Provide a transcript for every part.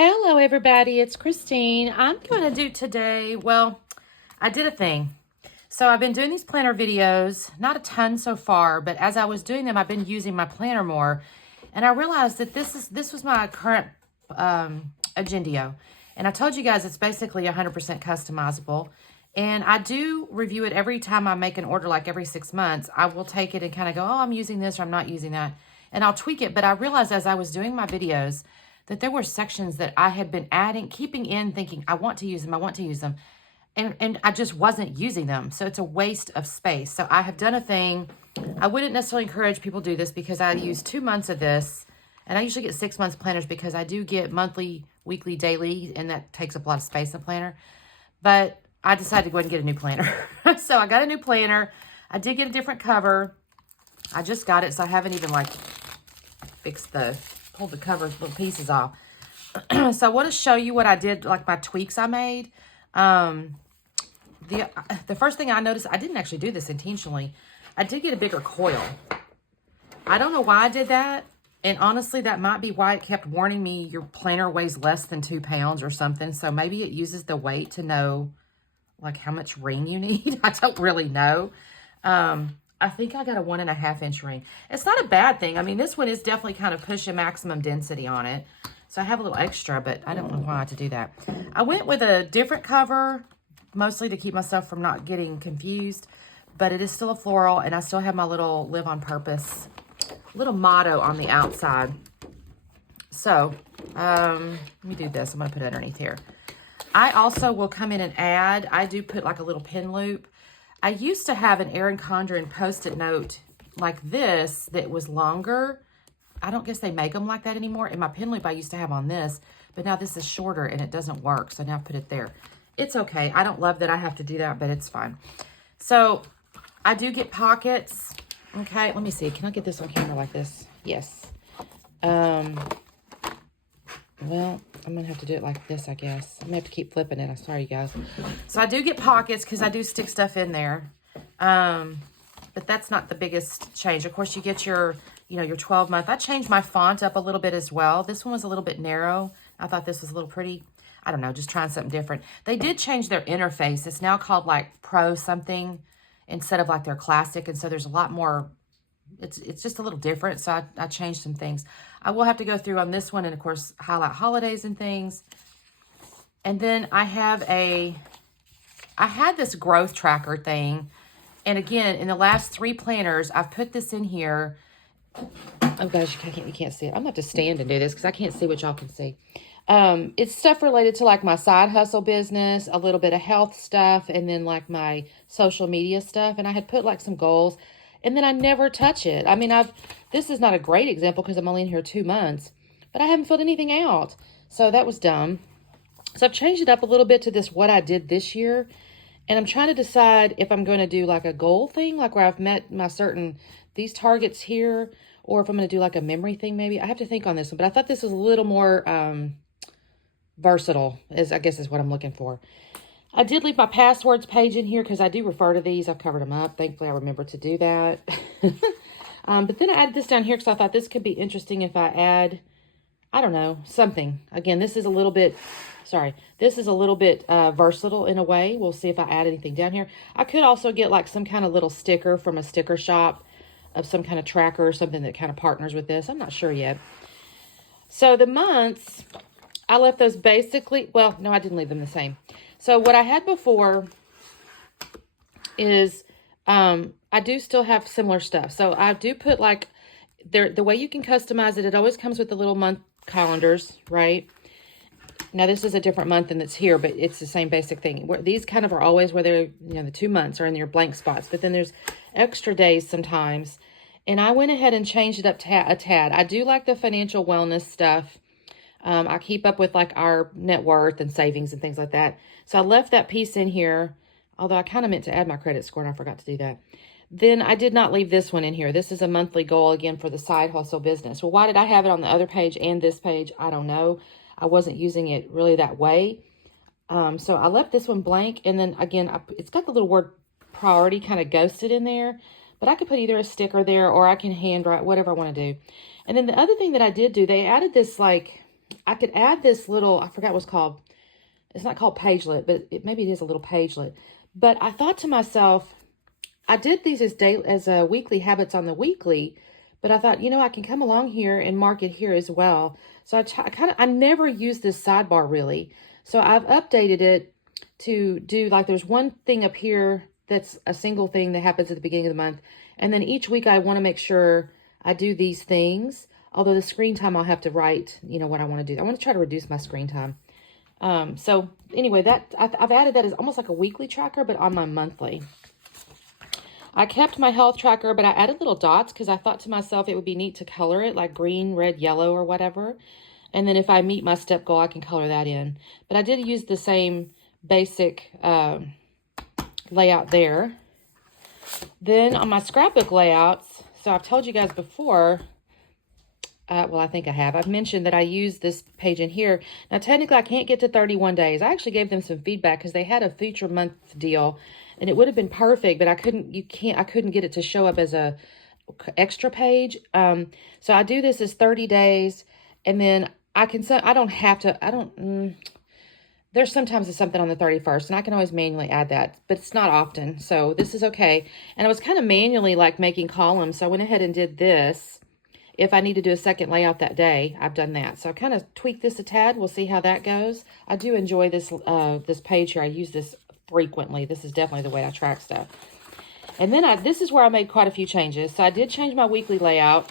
Hello everybody, it's Christine. I'm going to do today, well, I did a thing. So I've been doing these planner videos, not a ton so far, but as I was doing them, I've been using my planner more. And I realized that this was my current Agendio. And I told you guys it's basically 100% customizable. And I do review it every time I make an order, like every 6 months. I will take it and kind of go, oh, I'm using this or I'm not using that. And I'll tweak it. But I realized as I was doing my videos that there were sections that I had been keeping in, thinking, I want to use them. And I just wasn't using them. So it's a waste of space. So I have done a thing. I wouldn't necessarily encourage people to do this because I use 2 months of this. And I usually get 6 months planners because I do get monthly, weekly, daily, and that takes up a lot of space in a planner. But I decided to go ahead and get a new planner. So I got a new planner. I did get a different cover. I just got it, so I haven't even like pulled the cover little pieces off. So I want to show you what I did, like my tweaks I made. The first thing I noticed, I didn't actually do this intentionally. I did get a bigger coil. I don't know why I did that. And honestly, that might be why it kept warning me your planner weighs less than 2 pounds or something. So maybe it uses the weight to know like how much ring you need. I don't really know. I think I got a 1.5 inch ring. It's not a bad thing. I mean, this one is definitely kind of pushing maximum density on it. So I have a little extra, but I don't know why to do that. I went with a different cover, mostly to keep myself from not getting confused, but it is still a floral, and I still have my little Live on Purpose little motto on the outside. So, let me do this. I'm going to put it underneath here. I also will come in and add, I do put like a little pin loop. I used to have an Erin Condren Post-it note like this that was longer. I don't guess they make them like that anymore. And my pin loop I used to have on this, but now this is shorter and it doesn't work. So now I put it there. It's okay. I don't love that I have to do that, but it's fine. So I do get pockets. Okay, let me see. Can I get this on camera like this? Yes. Well, I'm going to have to do it like this, I guess. I'm going to have to keep flipping it. I'm sorry, you guys. So I do get pockets because I do stick stuff in there. But that's not the biggest change. Of course, you get your 12-month. I changed my font up a little bit as well. This one was a little bit narrow. I thought this was a little pretty. I don't know, just trying something different. They did change their interface. It's now called like Pro something instead of like their classic. And so there's a lot more. It's just a little different. So I changed some things. I will have to go through on this one and, of course, highlight holidays and things. And then I had this growth tracker thing. And again, in the last 3 planners, I've put this in here. Oh, gosh, you can't see it. I'm going to have to stand and do this because I can't see what y'all can see. It's stuff related to, like, my side hustle business, a little bit of health stuff, and then, like, my social media stuff. And I had put, like, some goals. And then I never touch it. I mean, this is not a great example because I'm only in here 2 months, but I haven't filled anything out. So that was dumb. So I've changed it up a little bit to this, what I did this year. And I'm trying to decide if I'm going to do like a goal thing, like where I've met my these targets here, or if I'm going to do like a memory thing, maybe. I have to think on this one, but I thought this was a little more versatile, I guess is what I'm looking for. I did leave my passwords page in here because I do refer to these. I've covered them up. Thankfully, I remembered to do that. But then I added this down here because I thought this could be interesting if I add, I don't know, something. Again, this is a little bit versatile in a way. We'll see if I add anything down here. I could also get like some kind of little sticker from a sticker shop of some kind of tracker or something that kind of partners with this. I'm not sure yet. So the months, I left those basically, well, no, I didn't leave them the same. So what I had before is I do still have similar stuff. So I do put like, the way you can customize it, it always comes with the little month calendars, right? Now this is a different month than that's here, but it's the same basic thing. These kind of are always where they're, the 2 months are in your blank spots, but then there's extra days sometimes. And I went ahead and changed it up a tad. I do like the financial wellness stuff. I keep up with like our net worth and savings and things like that. So I left that piece in here, although I kind of meant to add my credit score and I forgot to do that. Then I did not leave this one in here. This is a monthly goal again for the side hustle business. Well, why did I have it on the other page and this page? I don't know. I wasn't using it really that way. So I left this one blank. And then again, it's got the little word priority kind of ghosted in there, but I could put either a sticker there or I can handwrite, whatever I want to do. And then the other thing that I did do, they added this like I could add this little, I forgot what it's called. It's not called pagelet, but maybe it is a little pagelet. But I thought to myself, I did these as weekly habits on the weekly, but I thought, I can come along here and mark it here as well. So I never use this sidebar really. So I've updated it to do like, there's one thing up here that's a single thing that happens at the beginning of the month. And then each week I want to make sure I do these things. Although the screen time, I'll have to write, what I want to do. I want to try to reduce my screen time. So anyway, I've added that as almost like a weekly tracker, but on my monthly. I kept my health tracker, but I added little dots because I thought to myself it would be neat to color it like green, red, yellow, or whatever. And then if I meet my step goal, I can color that in. But I did use the same basic layout there. Then on my scrapbook layouts, so I've told you guys before, well, I think I have. I've mentioned that I use this page in here. Now, technically, I can't get to 31 days. I actually gave them some feedback because they had a future month deal, and it would have been perfect, but I couldn't get it to show up as a extra page. So I do this as 30 days, and then there's sometimes it's something on the 31st, and I can always manually add that, but it's not often. So this is okay. And I was kind of manually like making columns. So I went ahead and did this. If I need to do a second layout that day, I've done that. So I kind of tweaked this a tad. We'll see how that goes. I do enjoy this this page here. I use this frequently. This is definitely the way I track stuff. And then this is where I made quite a few changes. So I did change my weekly layout.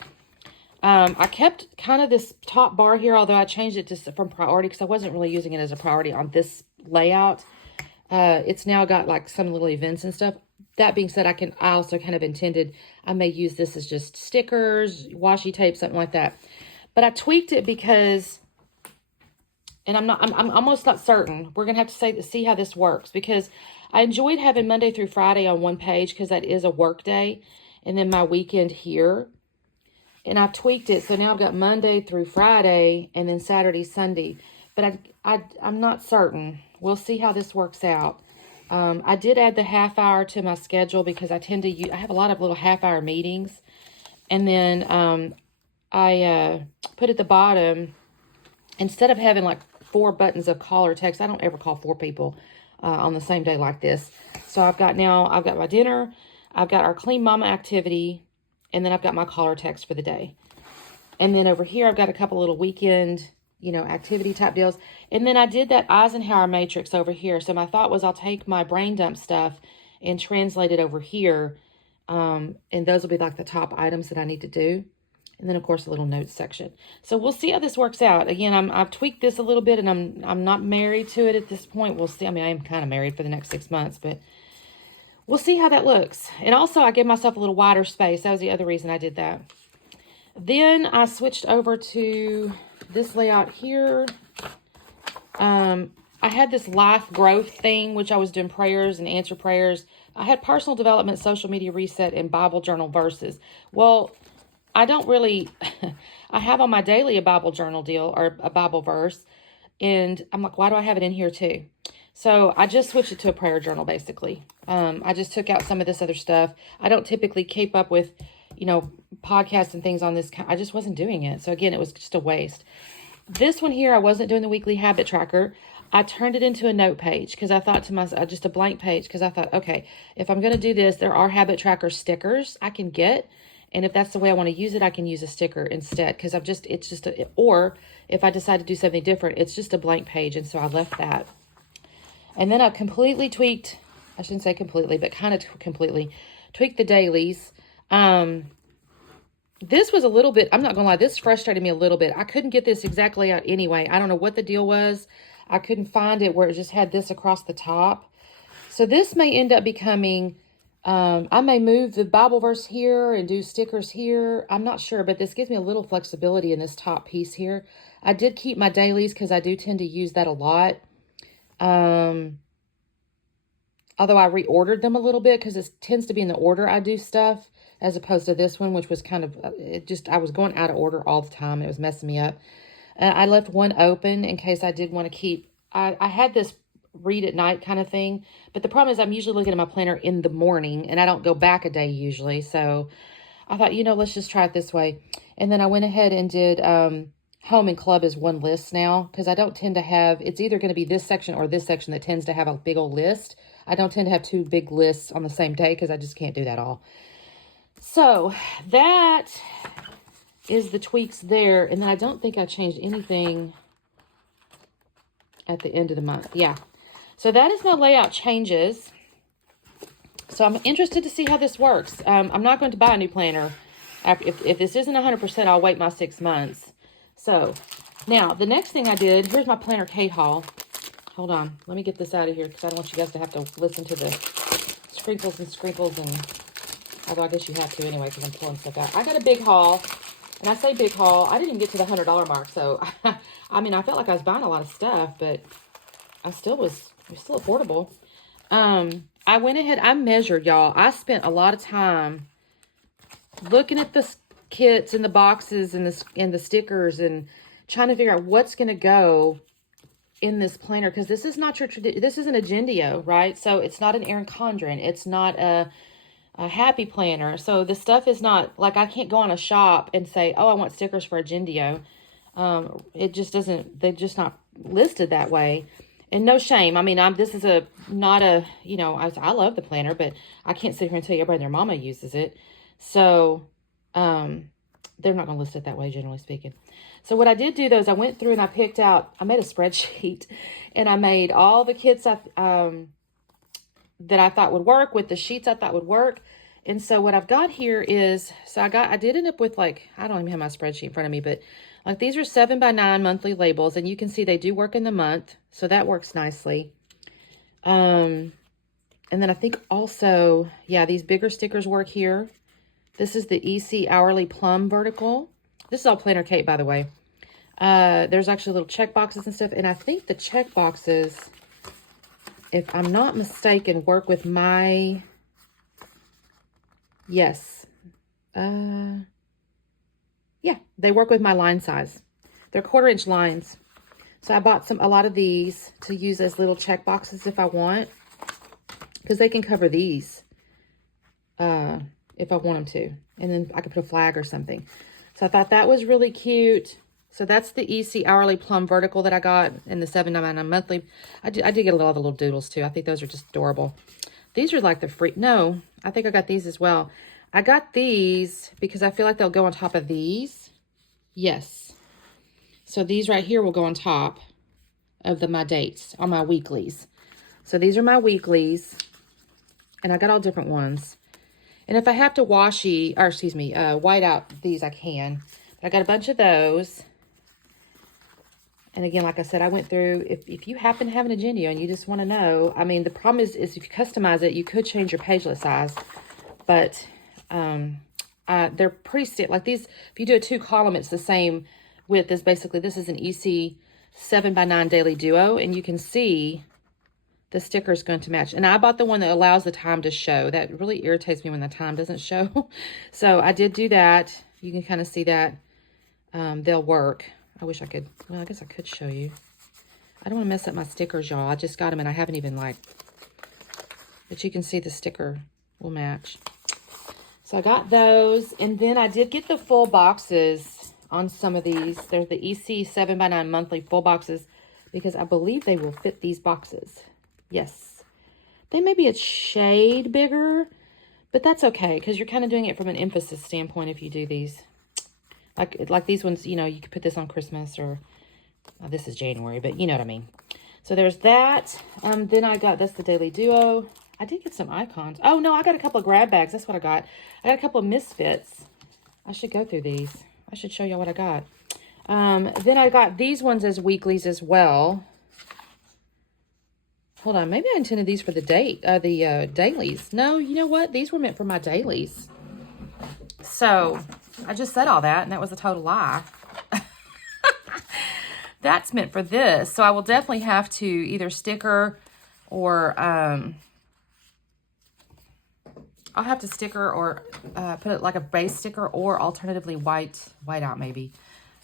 I kept kind of this top bar here, although I changed it from priority because I wasn't really using it as a priority on this layout. It's now got like some little events and stuff. That being said, I also kind of intended I may use this as just stickers, washi tape, something like that. But I tweaked it because, and I'm almost not certain. We're gonna have to see how this works because I enjoyed having Monday through Friday on one page because that is a work day, and then my weekend here. And I've tweaked it, so now I've got Monday through Friday, and then Saturday, Sunday. But I'm not certain. We'll see how this works out. I did add the half hour to my schedule because I have a lot of little half hour meetings. And then I put at the bottom, instead of having like 4 buttons of call or text, I don't ever call 4 people on the same day like this. So I've got my dinner, I've got our Clean Mama activity, and then I've got my call or text for the day. And then over here, I've got a couple little weekend activity type deals. And then I did that Eisenhower matrix over here. So my thought was I'll take my brain dump stuff and translate it over here. And those will be like the top items that I need to do. And then of course a little notes section. So we'll see how this works out. Again, I've tweaked this a little bit and I'm not married to it at this point. We'll see. I mean, I am kind of married for the next 6 months, but we'll see how that looks. And also I gave myself a little wider space. That was the other reason I did that. Then I switched over to this layout here. I had this life growth thing, which I was doing prayers and answer prayers. I had personal development, social media reset, and Bible journal verses. Well, I don't really, I have on my daily a Bible journal deal or a Bible verse. And I'm like, why do I have it in here too? So I just switched it to a prayer journal, basically. I just took out some of this other stuff. I don't typically keep up with, podcasts and things on this. I just wasn't doing it. So again, it was just a waste. This one here, I wasn't doing the weekly habit tracker. I turned it into a note page because I thought to myself, just a blank page, because I thought, okay, if I'm going to do this, there are habit tracker stickers I can get. And if that's the way I want to use it, I can use a sticker instead because or if I decide to do something different, it's just a blank page. And so I left that. And then I completely tweaked, I shouldn't say completely, but kind of completely tweaked the dailies. This was a little bit, I'm not gonna lie, this frustrated me a little bit. I couldn't get this exactly out anyway. I don't know what the deal was. I couldn't find it where it just had this across the top. So this may end up becoming, I may move the Bible verse here and do stickers here. I'm not sure, but this gives me a little flexibility in this top piece here. I did keep my dailies because I do tend to use that a lot. Although I reordered them a little bit because it tends to be in the order I do stuff as opposed to this one, which was kind of, I was going out of order all the time. It was messing me up. I left one open in case I did want to keep, I had this read at night kind of thing, but the problem is I'm usually looking at my planner in the morning and I don't go back a day usually. So I thought, let's just try it this way. And then I went ahead and did home and club is one list now, because I don't tend to have, it's either going to be this section or this section that tends to have a big old list. I don't tend to have two big lists on the same day because I just can't do that all. So that is the tweaks there. And then I don't think I changed anything at the end of the month. Yeah. So that is my layout changes. So I'm interested to see how this works. I'm not going to buy a new planner. If this isn't 100%, I'll wait my 6 months. So now the next thing I did, here's my PlannerKate haul. Hold on. Let me get this out of here because I don't want you guys to have to listen to the sprinkles and sprinkles. And although I guess you have to anyway because I'm pulling stuff out. I got a big haul. And I say big haul, I didn't even get to the $100 mark. So, I mean, I felt like I was buying a lot of stuff, but it was still affordable. I went ahead, I measured, y'all. I spent a lot of time looking at the kits and the boxes and the stickers and trying to figure out what's going to go in this planner. Because this is not your this is an Agendio, right? So it's not an Erin Condren. It's not a happy planner. So the stuff is not like I can't go on a shop and say, oh, I want stickers for Agendio. It just doesn't, they're just not listed that way. And no shame. I mean, this is not a, you know, I love the planner, but I can't sit here and tell you everybody and their mama uses it. So, they're not going to list it that way, generally speaking. So what I did do though is I went through and I picked out, I made a spreadsheet and I made all the kits that I thought would work with the sheets I thought would work. And so what I've got here is, so I did end up with like, I don't even have my spreadsheet in front of me, but like these are 7x9 monthly labels and you can see they do work in the month. So that works nicely. And then I think also, yeah, these bigger stickers work here. This is the EC Hourly Plum Vertical. This is all PlannerKate, by the way. There's actually little check boxes and stuff. And I think the check boxes, if I'm not mistaken, work with my, yes. Yeah, they work with my line size. They're 1/4 inch lines. So I bought a lot of these to use as little check boxes if I want. Because they can cover these if I want them to. And then I could put a flag or something. So I thought that was really cute. So that's the EC Hourly Plum Vertical that I got in the $7.99 monthly. I did get a lot of the little doodles too. I think those are just adorable. These are like the free, no, I think I got these as well. I got these because I feel like they'll go on top of these. Yes. So these right here will go on top of my dates on my weeklies. So these are my weeklies and I got all different ones. And if I have to white out these, I can. But I got a bunch of those. And again, like I said, I went through, if you happen to have an Agendio and you just want to know, I mean, the problem is if you customize it, you could change your pagelet size. But they're pretty stiff. Like these, if you do a 2-column, it's the same width as basically, this is an EC 7x9 Daily Duo. And you can see the sticker is going to match. And I bought the one that allows the time to show. That really irritates me when the time doesn't show. So I did do that. You can kind of see that they'll work. I wish I could, well, I guess I could show you. I don't want to mess up my stickers, y'all. I just got them and I haven't even but you can see the sticker will match. So I got those. And then I did get the full boxes on some of these. There's the EC 7x9 monthly full boxes because I believe they will fit these boxes. Yes. They may be a shade bigger, but that's okay because you're kind of doing it from an emphasis standpoint if you do these. Like these ones, you know, you could put this on Christmas or, this is January, but you know what I mean. So there's that. Then I got, that's the Daily Duo. I did get some icons. Oh, no, I got a couple of grab bags. That's what I got. I got a couple of misfits. I should go through these. I should show y'all what I got. Then I got these ones as weeklies as well. Hold on. Maybe I intended these for the dailies. No, you know what? These were meant for my dailies. So I just said all that, and that was a total lie. That's meant for this. So I will definitely have to either sticker or I'll have to sticker or put it like a base sticker or alternatively white out maybe.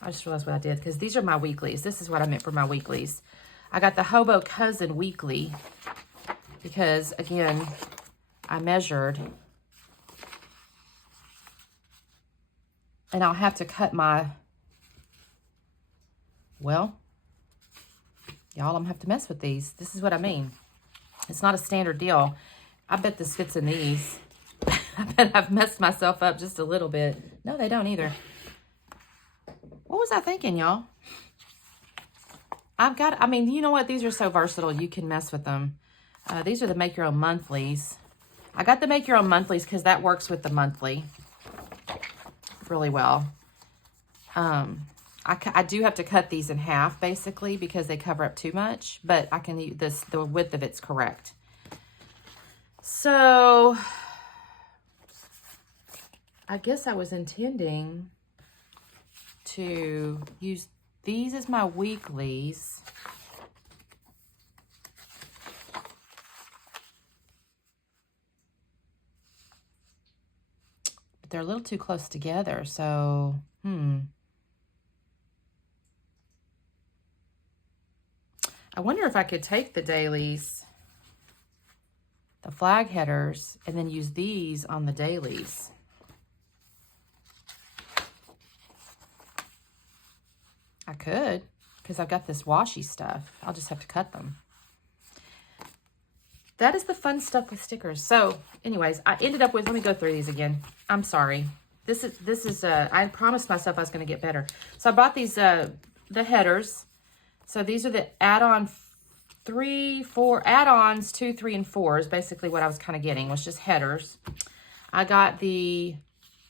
I just realized what I did because these are my weeklies. This is what I meant for my weeklies. I got the Hobo Cousin Weekly because, again, I measured. And I'll have to cut my Well, y'all, I'm gonna have to mess with these. This is what I mean. It's not a standard deal. I bet this fits in these. I bet I've messed myself up just a little bit. No, they don't either. What was I thinking, y'all? I mean, you know what? These are so versatile. You can mess with them. These are the make your own monthlies. I got the make your own monthlies because that works with the monthly really well. I do have to cut these in half basically because they cover up too much, but I can use this, the width of it's correct. So I guess I was intending to use these as my weeklies. But they're a little too close together, so, I wonder if I could take the dailies, the flag headers, and then use these on the dailies. I could, because I've got this washi stuff. I'll just have to cut them. That is the fun stuff with stickers. So, anyways, I ended up with, let me go through these again. I'm sorry. This is I promised myself I was going to get better. So I bought these, the headers. So these are the add-on 3, 4, add-ons 2, 3, and 4 is basically what I was kind of getting, was just headers. I got the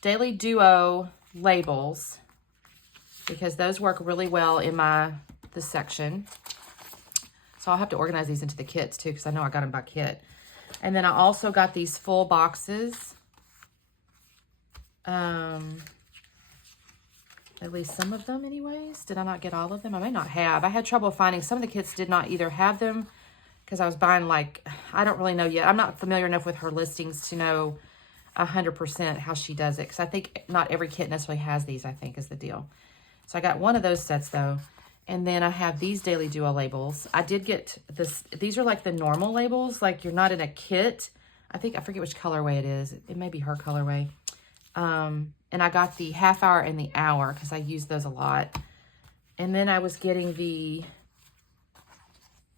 Daily Duo labels because those work really well in this section. So I'll have to organize these into the kits too, because I know I got them by kit. And then I also got these full boxes. At least some of them anyways. Did I not get all of them? I may not have. I had trouble finding. Some of the kits did not either have them because I was buying like, I don't really know yet. I'm not familiar enough with her listings to know 100% how she does it. Because I think not every kit necessarily has these, I think is the deal. So I got one of those sets though. And then I have these Daily Duo labels. I did get this. These are like the normal labels. Like you're not in a kit. I forget which colorway it is. It may be her colorway. And I got the half hour and the hour because I use those a lot. And then I was getting the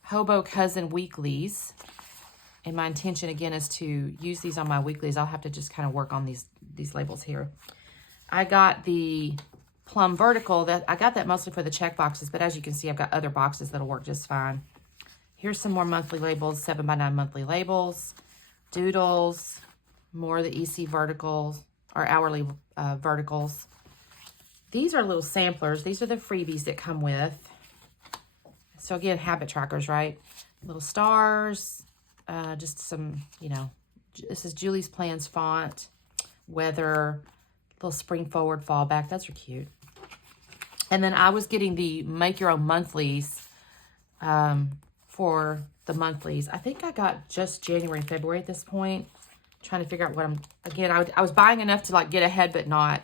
Hobo Cousin weeklies. And my intention again is to use these on my weeklies. I'll have to just kind of work on these labels here. I got the Plum Vertical. I got that mostly for the check boxes, but as you can see, I've got other boxes that'll work just fine. Here's some more monthly labels, 7x9 monthly labels, doodles, more of the EC verticals, or hourly verticals. These are little samplers. These are the freebies that come with. So again, habit trackers, right? Little stars, just some, this is Julie's Plans font, weather, little spring forward, fall back. Those are cute. And then I was getting the make your own monthlies for the monthlies. I think I got just January and February at this point. Trying to figure out what I was buying enough to like get ahead, but not.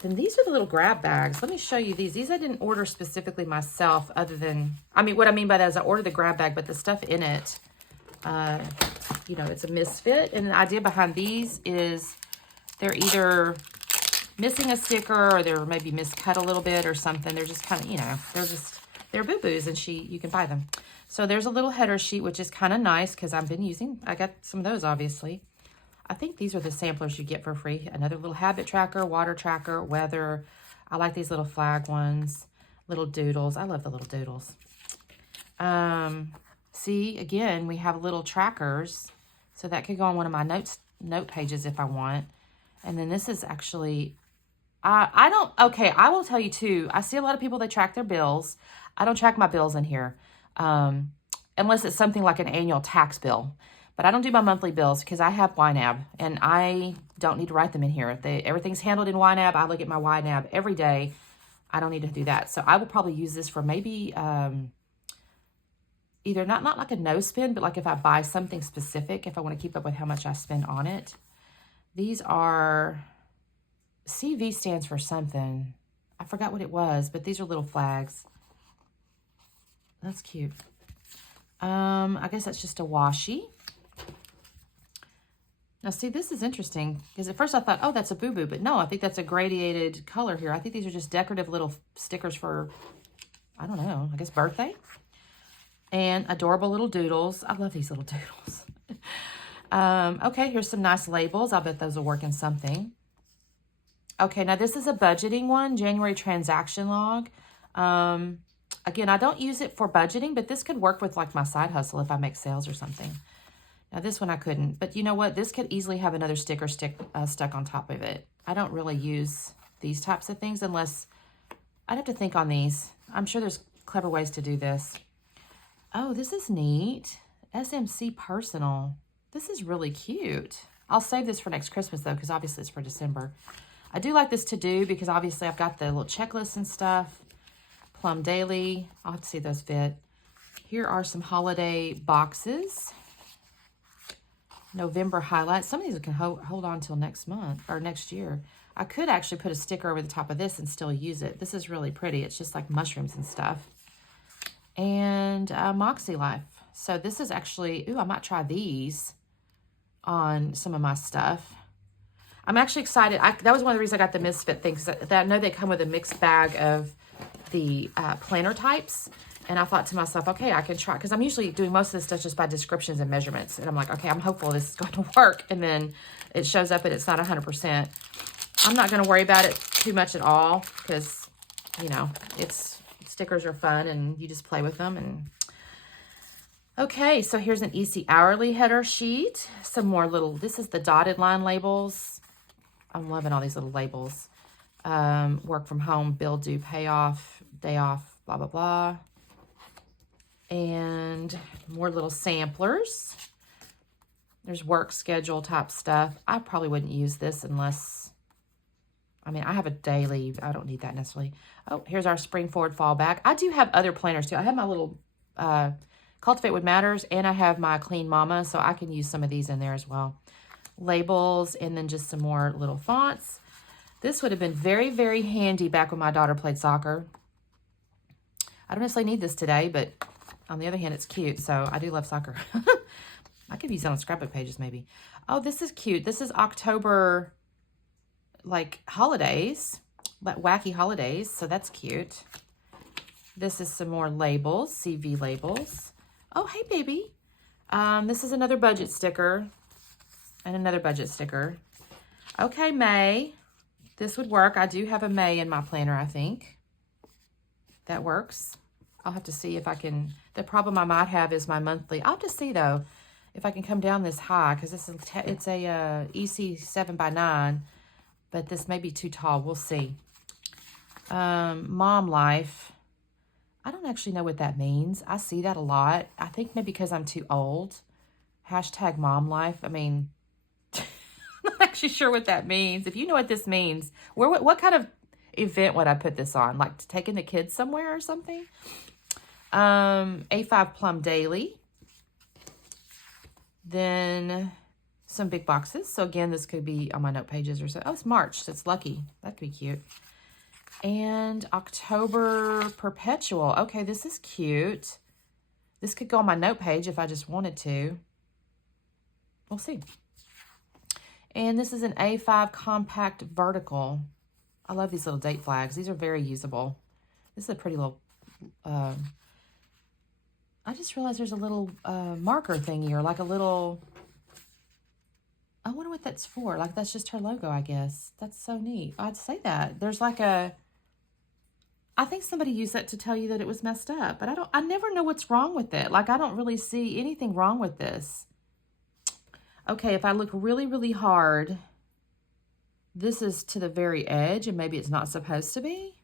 Then these are the little grab bags. Let me show you these. These I didn't order specifically myself other than, what I mean by that is I ordered the grab bag, but the stuff in it, it's a misfit. And the idea behind these is they're either missing a sticker or they're maybe miscut a little bit or something. They're just kind of, they're boo-boos and you can buy them. So there's a little header sheet, which is kind of nice because I got some of those obviously. I think these are the samplers you get for free. Another little habit tracker, water tracker, weather. I like these little flag ones, little doodles. I love the little doodles. See, again, we have little trackers. So that could go on one of my note pages if I want. And then this is actually, I will tell you too, I see a lot of people, they track their bills. I don't track my bills in here, unless it's something like an annual tax bill. But I don't do my monthly bills because I have YNAB and I don't need to write them in here. Everything's handled in YNAB. I look at my YNAB every day. I don't need to do that. So I will probably use this for maybe either not like a no spend, but like if I buy something specific, if I want to keep up with how much I spend on it. These are, CV stands for something. I forgot what it was, but these are little flags. That's cute. I guess that's just a washi. Now, see, this is interesting because at first I thought, oh, that's a boo-boo, but no, I think that's a gradiated color here. I think these are just decorative little stickers for I don't know, I guess birthday. And adorable little doodles. I love these little doodles. Okay, here's some nice labels. I bet those will work in something. Okay, now this is a budgeting one, January transaction log. Again, I don't use it for budgeting, but this could work with like my side hustle if I make sales or something. Now this one I couldn't, but you know what? This could easily have another sticker stuck on top of it. I don't really use these types of things unless, I'd have to think on these. I'm sure there's clever ways to do this. Oh, this is neat. SMC Personal. This is really cute. I'll save this for next Christmas though, because obviously it's for December. I do like this to do because obviously I've got the little checklists and stuff. Plum Daily. I'll have to see if those fit. Here are some holiday boxes. November highlights. Some of these can hold on till next month or next year. I could actually put a sticker over the top of this and still use it. This is really pretty. It's just like mushrooms and stuff. And Moxie Life. So this is actually, ooh, I might try these on some of my stuff. I'm actually excited. That was one of the reasons I got the misfit things. That I know they come with a mixed bag of the planner types. And I thought to myself, okay, I can try. Because I'm usually doing most of this stuff just by descriptions and measurements. And I'm like, okay, I'm hopeful this is going to work. And then it shows up and it's not 100%. I'm not going to worry about it too much at all. Because, you know, stickers are fun and you just play with them. And okay, so here's an EC hourly header sheet. Some more little, this is the dotted line labels. I'm loving all these little labels. Work from home, bill due, payoff, day off, blah, blah, blah. And more little samplers. There's work schedule type stuff. I probably wouldn't use this unless, I mean, I have a daily. I don't need that necessarily. Oh, here's our spring forward fall back. I do have other planners too. I have my little Cultivate What Matters, and I have my Clean Mama, so I can use some of these in there as well. Labels, and then just some more little fonts. This would have been very, very handy back when my daughter played soccer. I don't necessarily need this today, but on the other hand, it's cute, so I do love soccer. I could use it on Scrapbook pages maybe. Oh, this is cute. This is October, like, holidays, like wacky holidays, so that's cute. This is some more labels, CV labels. Oh, hey, baby. This is another budget sticker and another budget sticker. Okay, May. This would work. I do have a May in my planner, I think. That works. I'll have to see if I can. The problem I might have is my monthly. I'll have to see, though, if I can come down this high, because it's a EC 7x9, but this may be too tall. We'll see. Mom Life. I don't actually know what that means. I see that a lot. I think maybe because I'm too old. Hashtag Mom Life. I mean, I'm not actually sure what that means. If you know what this means, what kind of event would I put this on? Like taking the kids somewhere or something? A5 Plum Daily. Then some big boxes. So again, this could be on my note pages or so. Oh, it's March. So it's lucky. That could be cute. And October Perpetual. Okay, this is cute. This could go on my note page if I just wanted to. We'll see. And this is an A5 Compact Vertical. I love these little date flags. These are very usable. This is a pretty little... I just realized there's a little marker thingy or like a little... I wonder what that's for. Like, that's just her logo, I guess. That's so neat. I'd say that. There's like a... I think somebody used that to tell you that it was messed up, but I never know what's wrong with it. Like, I don't really see anything wrong with this. Okay, if I look really, really hard, this is to the very edge, and maybe it's not supposed to be.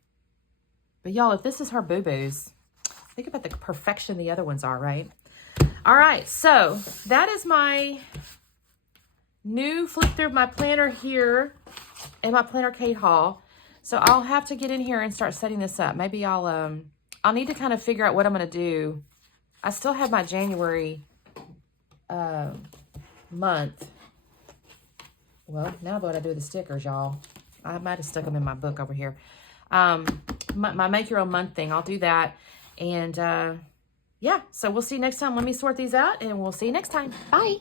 But y'all, if this is her boo-boos, think about the perfection the other ones are, right? All right, so that is my new flip through my planner here in my PlannerKate haul. So I'll have to get in here and start setting this up. Maybe I'll need to kind of figure out what I'm going to do. I still have my January month. Well, now what I do with the stickers, y'all. I might have stuck them in my book over here. My make your own month thing. I'll do that. And yeah, so we'll see you next time. Let me sort these out and we'll see you next time. Bye.